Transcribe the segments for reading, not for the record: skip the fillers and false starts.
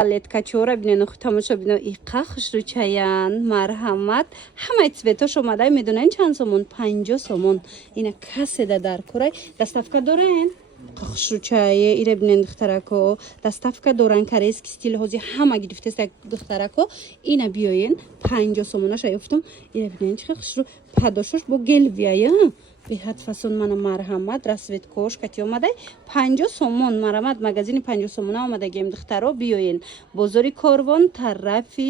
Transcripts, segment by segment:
Палеткачора бинен, тамошо бино, иқа хушручаян, марҳамат. Ҳамаи цветош омадай, медонен чанд сомон? 50 сомон. Ина каседа дар курай. Доставка дорен? Хушручае, ире бинен духтарако. Доставка дорен, корейский стил ҳози ҳама гирифтест як духтарако. Ина биёен 50 сомонаша ёфтум. Ире бинен чӣ хушру падошош бо гелвия. Беҳад фасон мана марҳамат расветкош кати омадай 50 сомон марҳамат магазини 50 сомона омадагем духтаро биёен бозори Корвон тарафи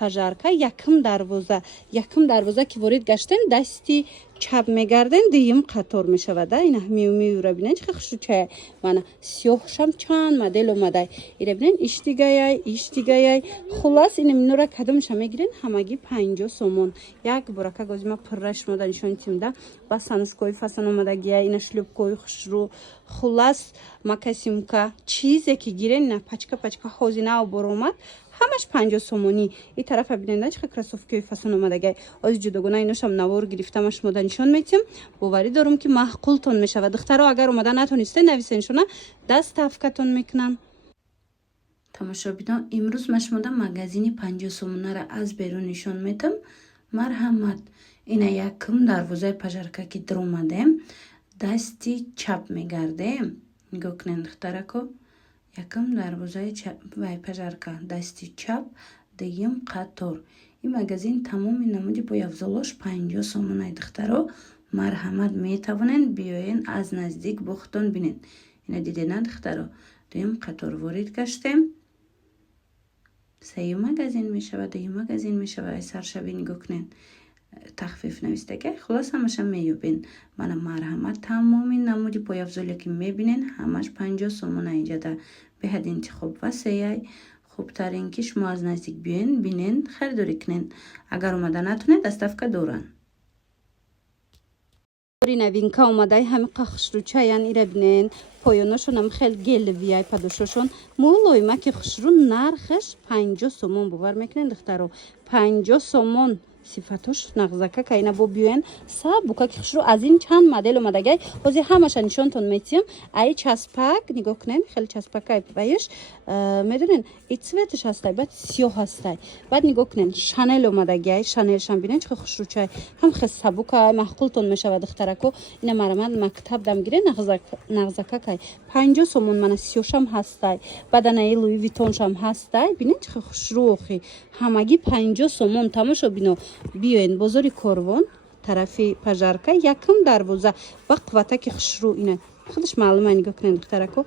пажарка якм дарвоза ки ворид гаштен дасти чап мегарден дуюм қатор мешавад ина миура бинен чӣ хушучая мана сиёҳшам чанд модел омадай ира бинен иштигаяй хулас ина минора кадомша мегирен ҳамаги 50 сомон як борака гозима пурра шумода нишон тимда ба санускои фасон омадагия ина шлюпкои хушру хулас макасимка чизе ки гирен ина пачка ҳозина боромад ҳамаш 50 сомонӣ и тарафа биненда чӣ красовкаи фасон омадагай ози ҷудогона иношам навор гирифтама шумода нишон метим боварӣ дорум ки маъқултон мешавад духтаро агар омада натонистен нависен шуна доставкатон мекунан тамошобинон имрӯз ма шумода магазини 50 сомонара аз берун нишон метам марҳамат ина якм дарвозаи пажарка ки дромадем дасти чап мегардем нигоҳ кунен духтарако якм дарвозаи вай пажарка дасти чап дуюм қатор ин магазин тамоми намуди бояфзолош 50 сомонаи духтаро марҳамат метавонен биёен аз наздик бо худтон бинен ина дидена духтаро дуюм қатор ворид гаштем сеюм магазин мешавад дуюм магазин мешавад ай саршавӣ нигоҳ кунен тахфиф навистага хулос ҳамаша меёбен мана марҳамат тамоми намуди пояфзоле ки мебинен ҳамаш 50 сомона инҷада беҳад интихоб васеяй хубтарин ки шумо аз наздик биёен бинен харидорӣ кунен агар омада натунед доставка доран новинка омадай ҳамиқа хушручаян ира бинен поёношонам хел гелвияй падошошон мулоима ки хушру нархаш 50 сомон бовар мекунен духтаро 50 сомон сифатош нағзака кайна бо биёен сабука ки хушру аз ин чанд модел омадагай ҳозир ҳамаша нишонтон метиҳам ай часпак нигоҳ кунен хеле часпакай баеш медонен и цветаш ҳастай баъд сиёҳ ҳастай баъд нигоҳ кунен шанел омадагай шанелшам бинен чӣ хушручай ҳам хел сабукай маъқултон мешавад духтарако ина марамад мактаб дам гире нағзака кай 50 сомон мана сиёҳшам ҳастай баъд анаи луи витоншам ҳастай бинен чӣ хушру охи ҳамаги 50 сомон тамошо бино биёен бозори Корвон тарафи пажарка якм дарвоза ба қувватаки хушру ина худаш маълума нигоҳ кунен духтарако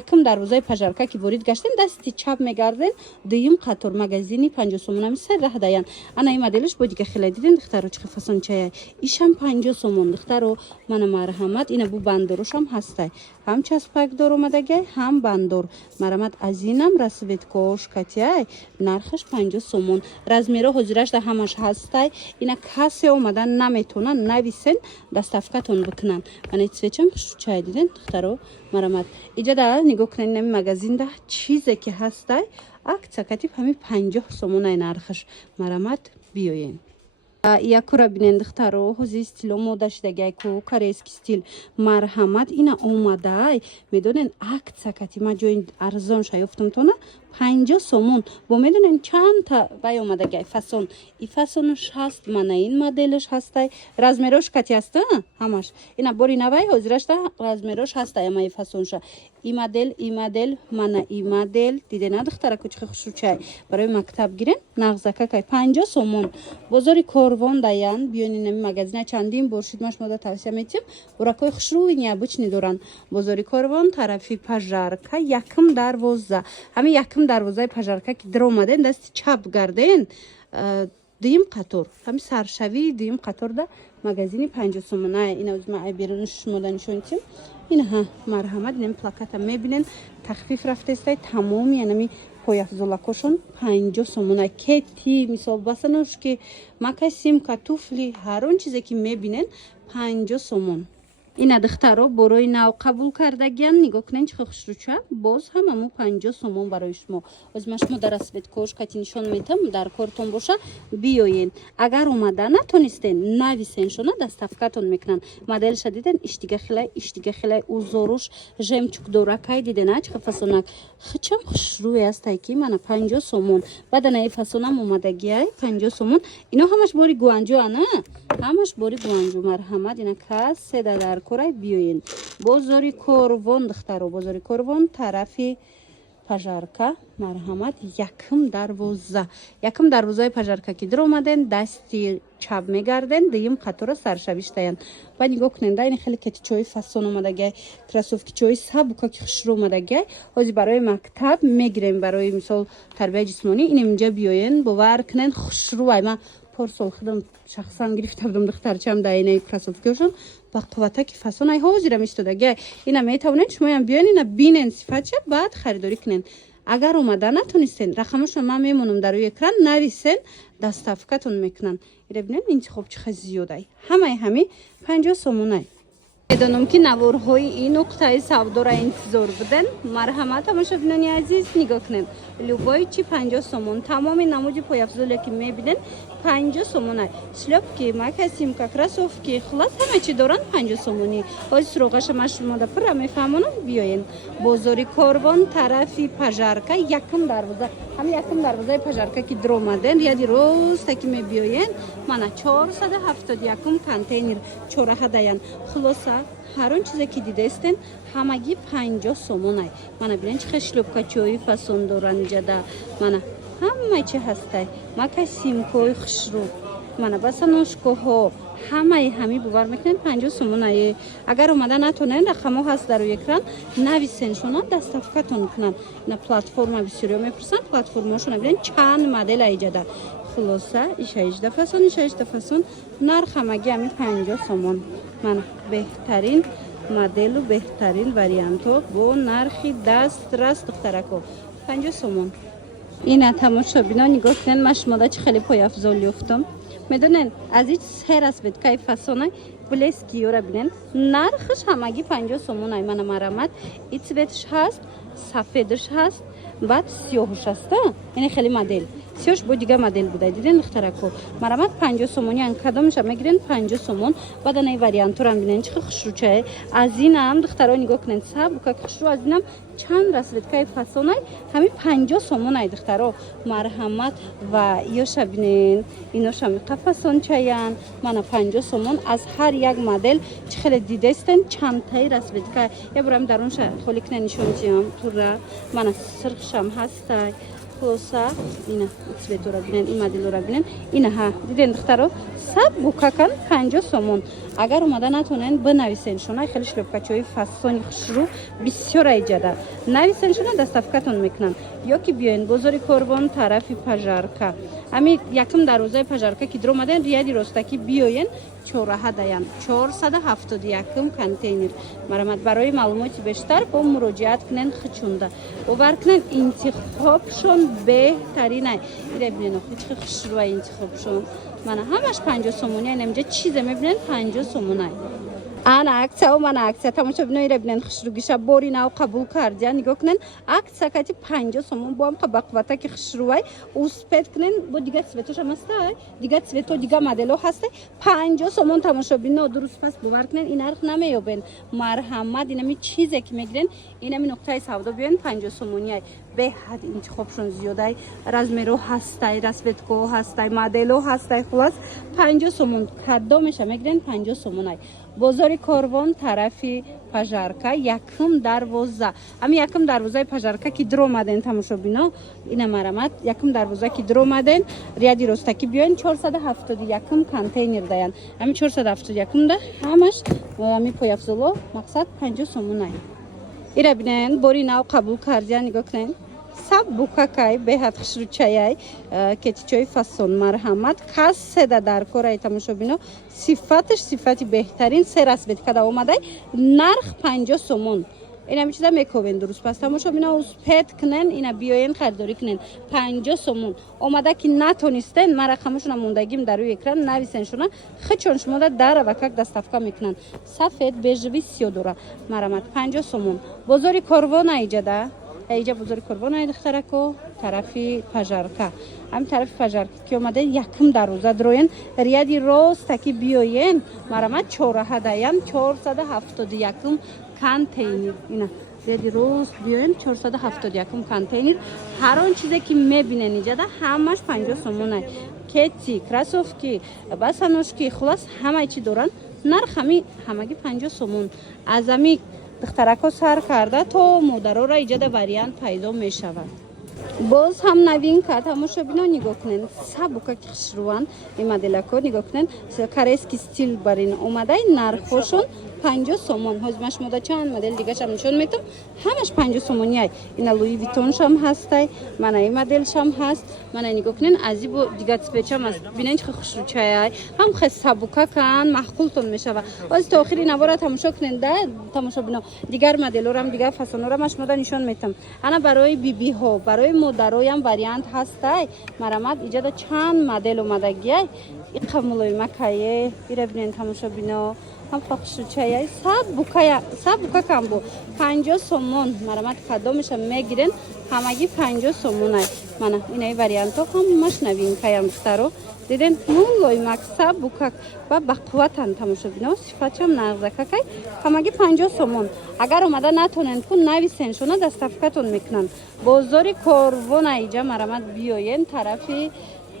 якм дарвозаи пажарка ки ворид гаштен дасти чап мегарден дуюм қатор магазини 50 сомонами сер раҳ даян ана ин моделаш бо дига хеле диден духтаро чӣ фасон чая ишам 50 сомон духтаро мана марҳамат ина бу бандорошам ҳастай ҳам часпак дор омадагай ҳам бандор марҳамат аз инам расветкош катяй нархаш 50 сомон размеро ҳозирашда ҳамаш ҳастай ина касе омада наметонан нависен доставкатон бикунан мана цвечам хушчай диден духтаро марҳамат иҷада нигоҳ кунен нами магазинда чизе ки ҳастай акция катиб ҳами 50 сомонай нархаш марҳамат биёен якура бинен духтаро ҳозир стило мода шидагайку корейский стил марҳамат ина омадай медонен акция кати ма ҷои арзонша ёфтумтона 50 сомон бо медонен чандта вай омадагай фасон и фасонош ҳаст мана ин моделаш ҳастай размерош кати ҳаста ҳамаш ина бори навай ҳозирашта размерош ҳастай амаи фасонша и модел мана и модел дидена духтараку чӣ хушучай барои мактаб гирен нағзака кай 50 сомон бозори Корвон даян биёни нами магазина чандин бор шидмаш мода тавсия метим буракои хушрӯи необычни доран бозори Корвон тарафи пажарка якм дарвоза ҳами якм дарвозаи пажарка ки дромаден дасти чап гарден дуюм қатор ҳами саршавӣ дуюм қаторда магазини 50 сомона ина озма ай беруниш шумода нишонтим инаҳа марҳамат инами плаката мебинен тахфиф рафтестай тамоми анами пояфзолакошон 50 сомона кети мисол басаношки макасимка туфли ҳар он чизе ки мебинен 50 сомон اینا دخترها برای نو قبول کردگیان نگاه کنین چه خوشروچه باز هم همون 50 سومون برای شما از ما شما در اسبت کوش کتی نشون میتم در کارتون باشه بیاین اگر اومده نتونستین نویسین شما دستافکاتون میکنن مدل شدیدن اشتیگه خیلی اوزوروش ژمچوک دورکای دیدن چه فسونک خچم خوشروی است کی من 50 سومون بعد نه فسونم اومدگی 50 سومون اینا همش باری گوانجو نه همش باری گوانجو مرحمت اینا کاس سه در کورای بیاین بازاری کوروان دخترو بازاری کوروان طرفی پژارکا مرحمت یکم دروازه پژارکا که در اومدن دستی چپ میگردن دیم خطور سرشویشتین بعد نگاه کنین این خیلی کتی چوی فسون اومدگی کراسوفکی چوی سابوکا که خشرو اومدگی از برای مکتب میگیریم برای مثال تربیت جسمانی این اینجا بیاین باور کنین خشرو من پارسال خودم شخصا گرفته بودم دخترچم داینه کراسوفکیشون با قوته که فسون ای حاضر میشدگی اینا میتونین شما هم بیاین اینا ببینین صفاتش بعد خریداری کنین اگر اومده نتونستین رقمش من میمونم در روی اکران نویسین دستافکاتون میکنن ببینین این خوب چه زیاده همه 50 سومونه میدونم که نوارهای این نقطه سودا را انتظار بدن مرحمت مشاهدین عزیز نگاه کنین لوبای چی 50 سومون تمام نمود پایافزولی که میبینن 50 سومونه شلپکی مکاسیم کراسوفکی خلاص همه چی دارن 50 سومونی از سروغش شما در پر میفهمونم بیاین بازاری کاروان طرفی پژارکا یکم دروازه یکم دروازه پژارکا که در اومدن یادی روز تا که میبیاین من 471 کانتینر چوره داین خلاصه هر اون چیزی که دیده استین همگی 50 سومونه من ببینین چه شلوبکا چوی فسون دارن جدا من همه چی هسته مکاسیم کوی خشرو من بسنوشکوها همه باور میکنن 50 سومونه اگر اومده نتونن رقمو هست در روی اکران نویسین شونا دستافکاتون کنن نه پلتفرم بسیاری میپرسن پلتفرماشون ببینین چند مدل ایجاده خلاصه ایش 18 فسون نرخ همگی 50 سومون من بهترین مدل و بهترین واریانتو با نرخی دست راست دخترکو 50 سومون این تماشا بینا نگاه کنین من شما چه خیلی پای افضل افتم میدونین از این سه رسبت که فسونه بلسکی رو ببینین نرخش همگی 50 سومونه من مرمت ایتسویتش هست سفیدش هست بعد سیاهش هست این خیلی مدل سیاهش با دیگه مدل بوده دیدین اختراکو مرمت 50 سومونی ان کدامش میگیرین 50 سومون بعد این واریانت رو ببینین چه خشروچه از این هم دخترا نگاه کنین سب که خشرو از اینم چند رسید که فسونه همین 50 سومون دخترا مرحمت و یوش ببینین ایناش هم قفسون چایان من 50 سومون از هر یک مدل چه خیلی دیده استن چند تای رسید که یا برام درونش خالی کنن نشون میدم تو را من سرخشم هستای خلاصه اینا اسویتو را ببینین این مدل را ببینین اینا ها دیدین دخترا سب بوکاکن 50 سومون اگر اومده نتونن بنویسین شما خیلی شلوبکاچوی فسونی خشرو بسیار ایجاده نویسین شما دستافکاتون میکنن یا که بیاین بازاری کاروان طرفی پژارکا همین یکم دروازه پژارکا که در اومدن ریادی راستکی بیاین چوره داین 471 کانتینر مرمت برای معلومات بیشتر با مراجعت کنن خچونده و برکنن انتخابشون بهترینه ببینین چه خشرو انتخابشون من همش 50 سومونی نمیشه چیزی میبینن 50 سومونی انا عکسا و من عکسا تماشا ببینین خشروگیشا بوری ناو قبول کردن نگاه کنن عکسا کتی 50 سومون با هم قبقوتا که خشروای اوسپت کنن با دیگه سویتوش هم هسته دیگه سویتو دیگه مدلو هسته 50 سومون تماشا ببینین درست پس باور کنن این نرخ نمیابن مرحمت اینمی چیزی که میگیرن اینمی نقطه سودا بیان 50 سومونی به حد انتخابشون زیاده رزمرو هسته رسبتکو هسته مدلو هسته خلاص 50 سومون کدامش میگیرن 50 سومونی بازاری کاروان طرفی پژارکا یکم دروازه همین یکم دروازه پژارکا که در اومدن تماشا بینا این مرمت یکم دروازه که در اومدن ریادی راستکی بیاین 471 کانتینر داین همین 471 ده همش همین پای افضلو مقصد 50 سومونه ایرا بینن باری ناو قبول کردن نگاه کنین سب بوکاکای به حد خشروچایی که چای فسون مرحمت خاص سده در کارای تماشا بینو صفاتش صفتی بهترین سه رسبت کده اومده نرخ 50 سومون اینا می چیزا میکوین درست پس تماشا بینا سپید کنن اینا بیاین خریداری کنن 50 سومون اومده که نتونستن ما رقمشون موندگیم در روی اکران نویسن شونا خچون شما در وکاک دستافکا میکنن سفید بیژوی 32 مرامت 50 سومون بزرگ کاروان ایجاده ایجا بزرگ کاروان ایدخترکو طرفی پژارکا هم طرف پژارکا که اومده یکم در روزا دروین ریادی راست کی بیاین مرامت 4 دایم 471 کانتینر اینا ریادی راست بیاین 471 کانتینر هر آن چیزی که میبینن اینجا همش 50 سومونه کتی کراسوفکی باسانوشکی خلاص همه چی دارن نرخ همگی 50 سومون از امی دخترکو سر کرده تا مادرها را ایجاد وریانت پیدا می شود باز هم نوین کرد تماشا بینا نگاه کنین سبوکا که خشروان این مدلکو نگاه کنین کارسکی استیل برین اومده نرخوشون 50 سومون هزمش ماده چند مدل دیگه هم نشون میتونم همش 50 سومونی های این لوی ویتونش هم هسته من این مدلش هم هست من نگاه کنین ازی بو دیگه سپیچ هم هست بینین چه خوش رو چای هم خیلی سبوکا کن محقولتون میشوه باز تا آخری نوارا تماشا کنین ده تماشا بینا دیگر مدل هم دیگه فسانو هم ماده نشون میتونم انا برای بی بی ها برای مادرای هم وریانت هسته مرامت ایجاد چند مدل اومده گیه این قمولوی مکایه ایره بینین تماشا بینا هم فخش چایی سب بوکا کم بو 50 سومون مرامت قدامش میگیرن همگی 50 سومونه من اینای وریانت ها همش نوین کایم دخترو دیدن مولوی مکسب بوکا و بقوتن تماشا بینا صفت هم نغزکا کای همگی 50 سومون اگر اومده نتونن کن نویسن شونا دستافکتون میکنن بازاری کاروان ایجا مرامت بیاین طرفی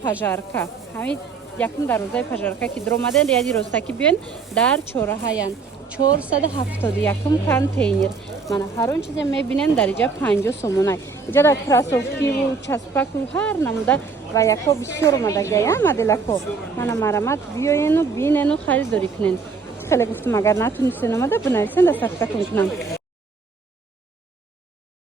پژارکا همین یکم در روزای پژارکا که درومده ریادی روستاکی بیاین در چورهاین 471 کانتینر من هر اون چیزی میبینن در اینجا 50 سومونه اینجا در کراسوفکی و چسبک و هر نموده و یکا بسیار اومده گیه مدلکو من مرامت بیاین و بینن و خریداری کنین خیلی گفتم اگر نتونستین اومده بنویسین دستافکتون کنن